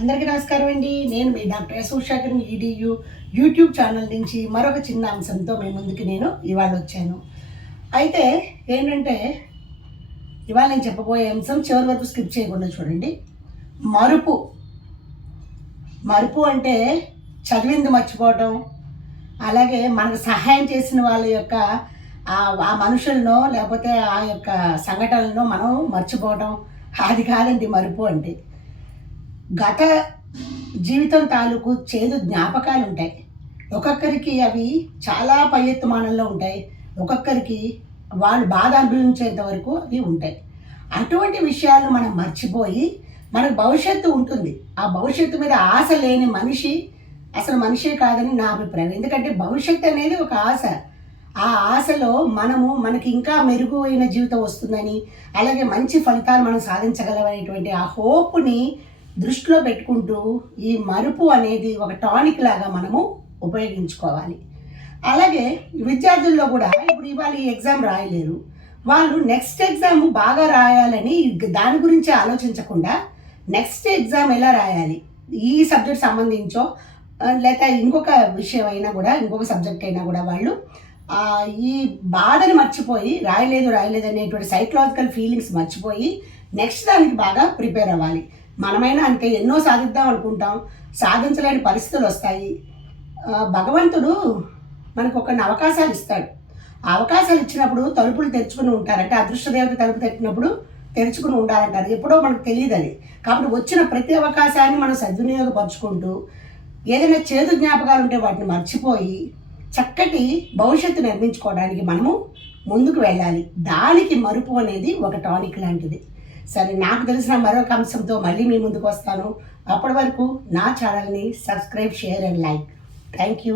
అందరికీ నమస్కారం అండి. నేను మీ doctor S Ushakar EDU YouTube channel నుంచి మరొక చిన్న అంశంతో మీ ముందుకి నేను ఇవాళ వచ్చాను. అయితే ఏంటంటే ఇవాళ నేను చెప్పబోయే అంశం చివరి వరకు స్కిప్ చేయకుండా చూడండి. మరుపు. మరుపు అంటే చదివింది మర్చిపోవటం, అలాగే మనకు సహాయం చేసిన వాళ్ళ యొక్క ఆ మనుషులను లేకపోతే ఆ యొక్క సంఘటనలను మనం మర్చిపోవటం, అది కాదండి మరుపు అంటే. గత జీవితం తాలూకు చేదు జ్ఞాపకాలు ఉంటాయి. ఒక్కొక్కరికి అవి చాలా పై ఎత్తుమానంలో ఉంటాయి, ఒక్కొక్కరికి వాళ్ళు బాధ అనుభవించేంత వరకు అవి ఉంటాయి. అటువంటి విషయాలు మనం మర్చిపోయి మనకు భవిష్యత్తు ఉంటుంది. ఆ భవిష్యత్తు మీద ఆశ లేని మనిషి అసలు మనిషే కాదని నా అభిప్రాయం. ఎందుకంటే భవిష్యత్తు అనేది ఒక ఆశ. ఆ ఆశలో మనకి ఇంకా మెరుగైన జీవితం వస్తుందని, అలాగే మంచి ఫలితాలు మనం సాధించగలమనేటువంటి ఆ హోప్ని దృష్టిలో పెట్టుకుంటూ ఈ మరుపు అనేది ఒక టానిక్ లాగా మనము ఉపయోగించుకోవాలి. అలాగే విద్యార్థుల్లో కూడా ఇప్పుడు ఇవాళ ఈ ఎగ్జామ్ రాయలేరు, వాళ్ళు నెక్స్ట్ ఎగ్జామ్ బాగా రాయాలని దాని గురించి ఆలోచించకుండా నెక్స్ట్ ఎగ్జామ్ ఎలా రాయాలి, ఈ సబ్జెక్ట్ సంబంధించో లేక ఇంకొక విషయం అయినా కూడా ఇంకొక సబ్జెక్ట్ అయినా కూడా వాళ్ళు ఈ బాధని మర్చిపోయి రాయలేదు అనేటువంటి సైకలాజికల్ ఫీలింగ్స్ మర్చిపోయి నెక్స్ట్ దానికి బాగా ప్రిపేర్ అవ్వాలి. మనమైనా అంతే ఎన్నో సాధిద్దాం అనుకుంటాం, సాధించలేని పరిస్థితులు వస్తాయి. భగవంతుడు మనకు కొన్ని అవకాశాలు ఇస్తాడు. ఆ అవకాశాలు ఇచ్చినప్పుడు తలుపులు తెరుచుకుని ఉంటారంటే అదృష్టదేవత తలుపు తెచ్చినప్పుడు తెరుచుకుని ఉండాలంటారు. ఎప్పుడో మనకు తెలియదు అది. కాబట్టి వచ్చిన ప్రతి అవకాశాన్ని మనం సద్వినియోగపరుచుకుంటూ ఏదైనా చేదు జ్ఞాపకాలు ఉంటే వాటిని మర్చిపోయి చక్కటి భవిష్యత్తు నిర్మించుకోవడానికి మనము ముందుకు వెళ్ళాలి. దానికి మరుపు అనేది ఒక టానిక్ లాంటిది. సరే, నాకు తెలిసిన మరొక అంశంతో మళ్ళీ మీ ముందుకు వస్తాను. అప్పటి వరకు నా ఛానల్ని subscribe, share and like. Thank you.